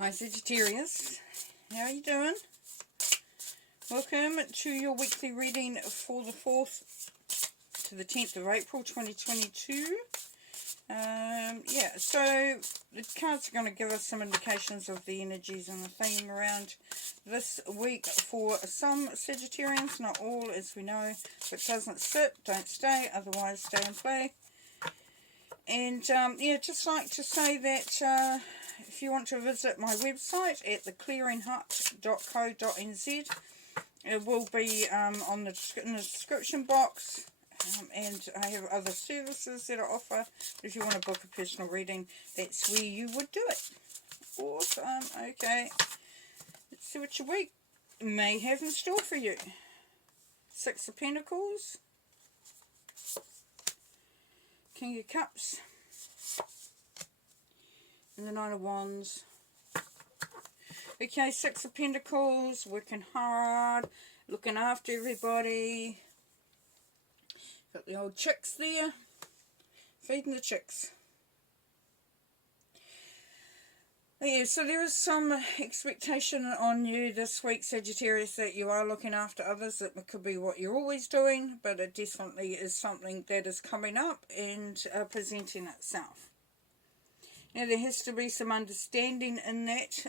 Hi Sagittarius, how are you doing? Welcome to your weekly reading for the 4th to the 10th of April 2022. So the cards are going to give us some indications of the energies and the theme around this week for some Sagittarians, not all, as we know. If it doesn't sit, don't stay, otherwise stay and play. And just like to say that if you want to visit my website at theclearinghut.co.nz, it will be in the description box, and I have other services that I offer. If you want to book a personal reading, that's where you would do it. Awesome. Okay, let's see what your week may have in store for you. 6 of Pentacles, King of Cups, and the 9 of Wands. Okay, 6 of Pentacles, working hard, looking after everybody. Got the old chicks there, feeding the chicks. Yeah, so there is some expectation on you this week, Sagittarius, that you are looking after others. It could be what you're always doing, but it definitely is something that is coming up and presenting itself. Now, there has to be some understanding in that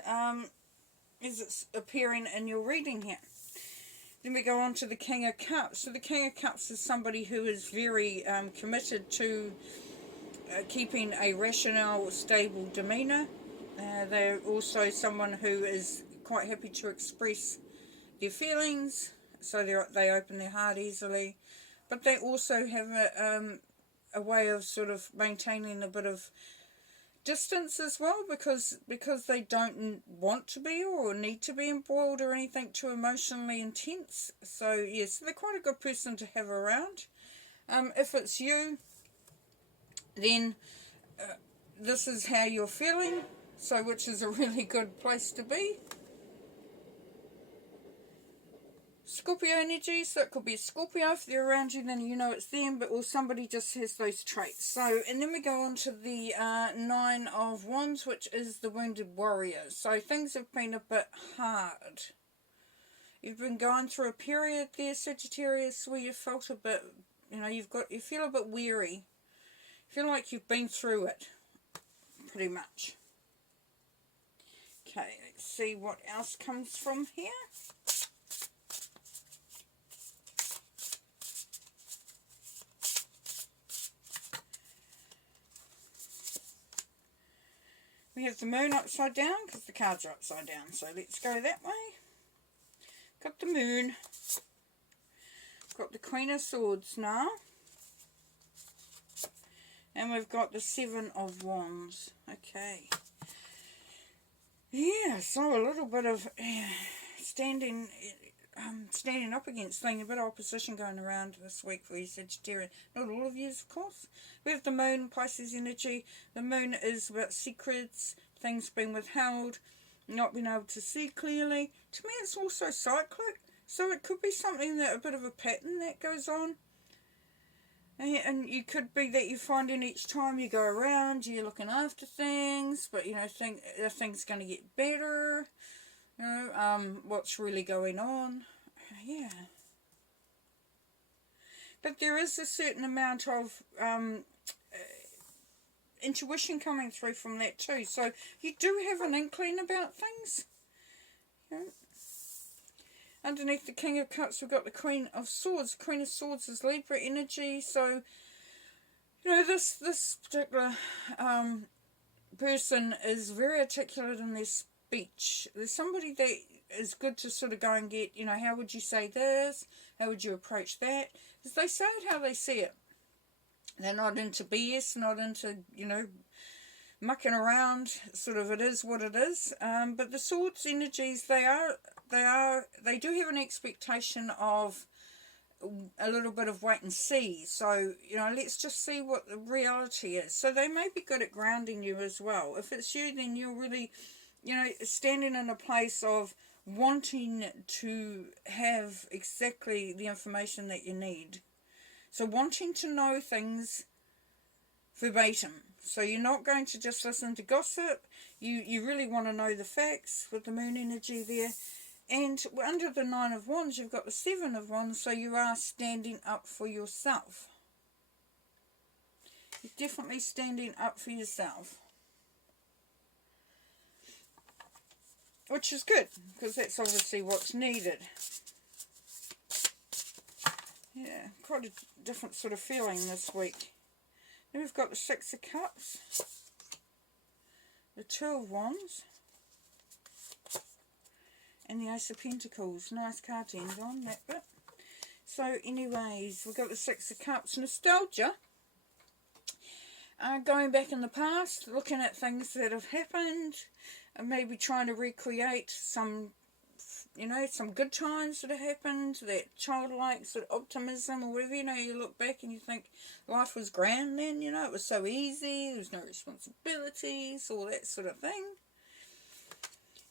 as it's appearing in your reading here. Then we go on to the King of Cups. So the King of Cups is somebody who is very committed to keeping a rational, stable demeanour. They're also someone who is quite happy to express their feelings, so they open their heart easily. But they also have a way of sort of maintaining a bit of distance as well, because they don't want to be or need to be embroiled or anything too emotionally intense. So yes, they're quite a good person to have around. If it's you, then this is how you're feeling, so which is a really good place to be. Scorpio energy, so it could be a Scorpio. If they're around you, then you know it's them, or somebody just has those traits. So, and then we go on to the 9 of Wands, which is the Wounded Warrior. So things have been a bit hard. You've been going through a period there, Sagittarius, where you felt a bit, you feel a bit weary. You feel like you've been through it, pretty much. Okay, let's see what else comes from here. We have the moon upside down because the cards are upside down. So let's go that way. Got the moon. Got the Queen of Swords now. And we've got the 7 of Wands. Okay. Yeah, so a little bit of standing up against things, a bit of opposition going around this week for you, Sagittarius. Not all of you, of course. We have the moon, Pisces energy. The moon is about secrets, things being withheld, not being able to see clearly. To me, it's also cyclic, so it could be something that a bit of a pattern that goes on. And you could be that you're finding each time you go around, you're looking after things, but think things going to get better. What's really going on. Yeah. But there is a certain amount of intuition coming through from that too. So you do have an inkling about things. Underneath the King of Cups, we've got the Queen of Swords. The Queen of Swords is Libra energy. So, this particular person is very articulate in their speech. There's somebody that is good to sort of go and get, how would you say this? How would you approach that? Because they say it how they see it. They're not into BS, not into, mucking around. Sort of, it is what it is. But the Swords energies, they do have an expectation of a little bit of wait and see. So, let's just see what the reality is. So they may be good at grounding you as well. If it's you, then you're really, standing in a place of wanting to have exactly the information that you need. So wanting to know things verbatim. So you're not going to just listen to gossip. You really want to know the facts with the moon energy there. And under the 9 of Wands, you've got the 7 of Wands, so you are standing up for yourself. You're definitely standing up for yourself. Which is good, because that's obviously what's needed. Yeah, quite a different sort of feeling this week. Then we've got the 6 of Cups, the 2 of Wands, and the Ace of Pentacles. Nice card to end on that bit. So anyways, we've got the 6 of Cups. Nostalgia. Going back in the past, looking at things that have happened, and maybe trying to recreate some, you know, some good times that have happened, that childlike sort of optimism or whatever. You know, you look back and you think life was grand then, you know, it was so easy, there was no responsibilities, all that sort of thing.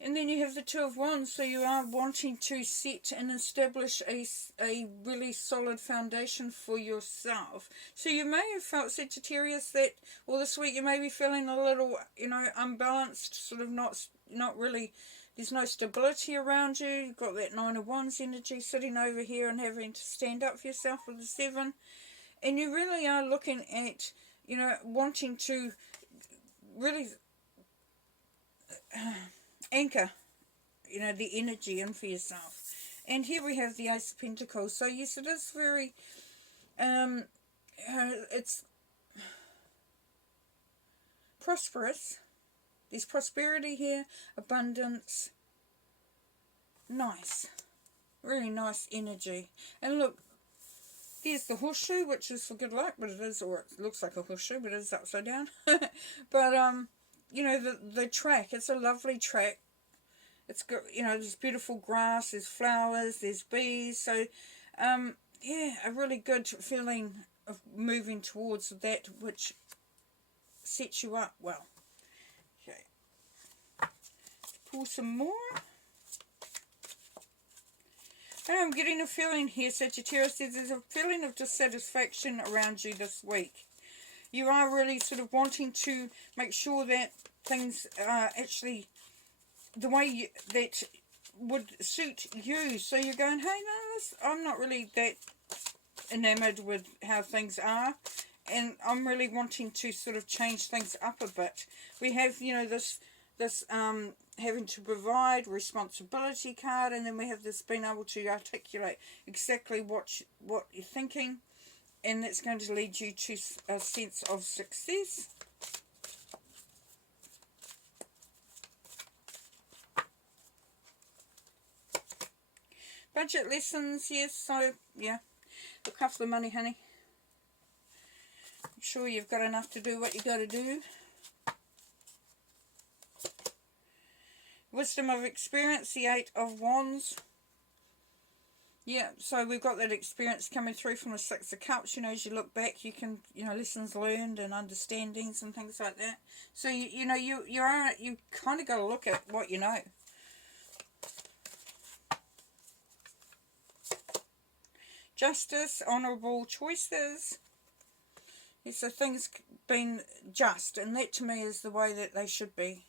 And then you have the 2 of Wands, so you are wanting to set and establish a really solid foundation for yourself. So you may have felt, Sagittarius, that, well, this week you may be feeling a little, you know, unbalanced, sort of not really, there's no stability around you. You've got that 9 of Wands energy sitting over here and having to stand up for yourself with the 7. And you really are looking at, you know, wanting to really anchor, you know, the energy in for yourself. And here we have the Ace of Pentacles. So yes, it is very, it's prosperous. There's prosperity here, abundance. Nice. Really nice energy. And look, there's the horseshoe, which is for good luck, but it is, or it looks like a horseshoe, but it is upside down. But, you know, the track, it's a lovely track. It's got, you know, there's beautiful grass, there's flowers, there's bees. So, yeah, a really good feeling of moving towards that which sets you up well. Okay. Let's pull some more. And I'm getting a feeling here, Sagittarius, there's a feeling of dissatisfaction around you this week. You are really sort of wanting to make sure that things are actually the way that would suit you. So you're going, hey, no, I'm not really that enamored with how things are, and I'm really wanting to sort of change things up a bit. We have, you know, this having to provide responsibility card, and then we have this being able to articulate exactly what you're thinking, and that's going to lead you to a sense of success. Budget lessons, yes, so, yeah, look after the money, honey. Make sure you've got enough to do what you got to do. Wisdom of experience, the 8 of Wands. Yeah, so we've got that experience coming through from the 6 of Cups. You know, as you look back, you can, you know, lessons learned and understandings and things like that. So, you know, you kind of got to look at what you know. Justice, honourable choices. Yeah, so things being just, and that to me is the way that they should be.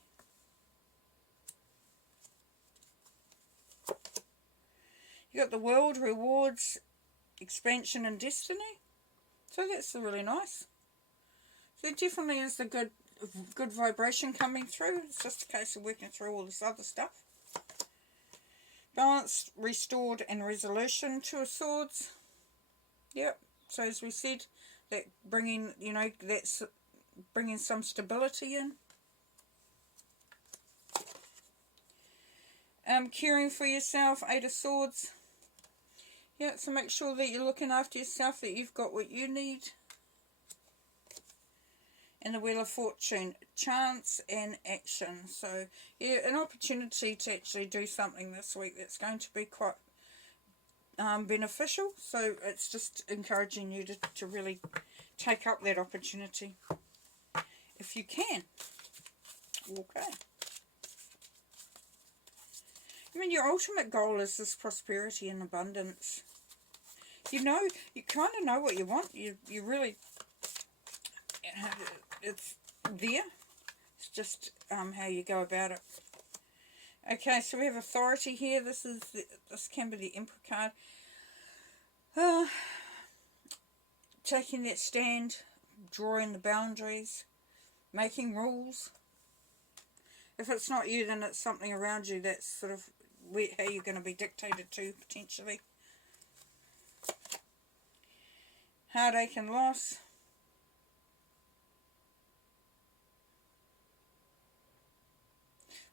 You got the world, rewards, expansion and destiny. So that's really nice. So it definitely is the good vibration coming through. It's just a case of working through all this other stuff. Balance, restored and resolution, 2 of Swords. Yep. So as we said, that bringing, you know, that's bringing some stability in. Caring for yourself, 8 of Swords. Yeah, so make sure that you're looking after yourself, that you've got what you need. And the Wheel of Fortune, chance and action. So, yeah, an opportunity to actually do something this week that's going to be quite beneficial. So it's just encouraging you to really take up that opportunity if you can. Okay. I mean, your ultimate goal is this prosperity and abundance. You know, you kind of know what you want. You really, it's there. It's just how you go about it. Okay, so we have authority here. This can be the Emperor card. Taking that stand, drawing the boundaries, making rules. If it's not you, then it's something around you that's sort of how you're going to be dictated to, potentially. Heartache and loss.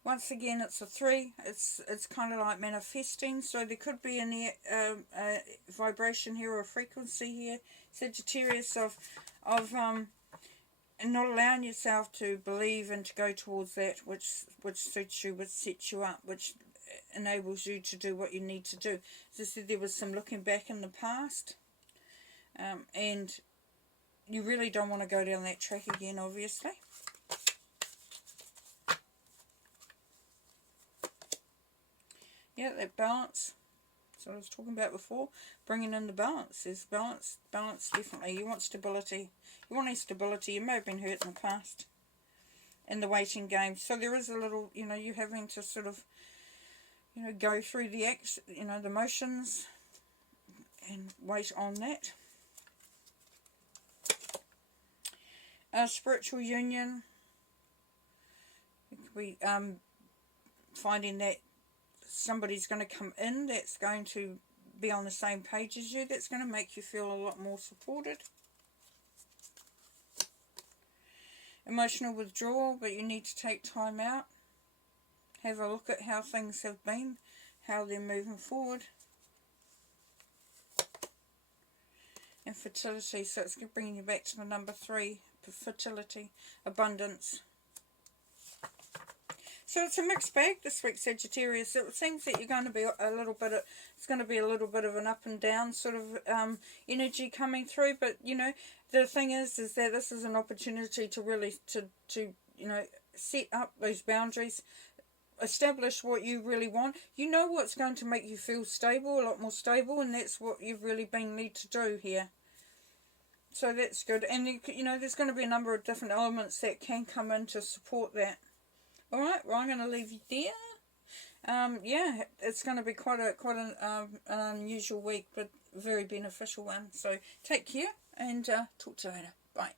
Once again, it's a 3. It's kind of like manifesting. So there could be a vibration here or a frequency here, Sagittarius, of not allowing yourself to believe and to go towards that which suits you, which sets you up, which enables you to do what you need to do. As I said, there was some looking back in the past, and you really don't want to go down that track again, obviously. Yeah, that balance. So I was talking about before, bringing in the balance. There's balance definitely. You want stability. You want stability. You may have been hurt in the past, in the waiting game. So there is a little, you having to sort of, go through the acts, the motions, and wait on that. Spiritual union. We finding that somebody's going to come in that's going to be on the same page as you, that's going to make you feel a lot more supported. Emotional withdrawal, but you need to take time out. Have a look at how things have been, how they're moving forward. And fertility, so it's bringing you back to the number 3, fertility, abundance. So it's a mixed bag this week, Sagittarius. It seems that you're going to be it's going to be a little bit of an up and down sort of energy coming through. But, the thing is that this is an opportunity to really, to set up those boundaries, establish what you really want. You know what's going to make you feel stable, a lot more stable, and that's what you've really been led to do here. So that's good. And, there's going to be a number of different elements that can come in to support that. Alright, well, I'm going to leave you there. Yeah, it's going to be quite an unusual week, but very beneficial one. So take care, and talk to you later. Bye.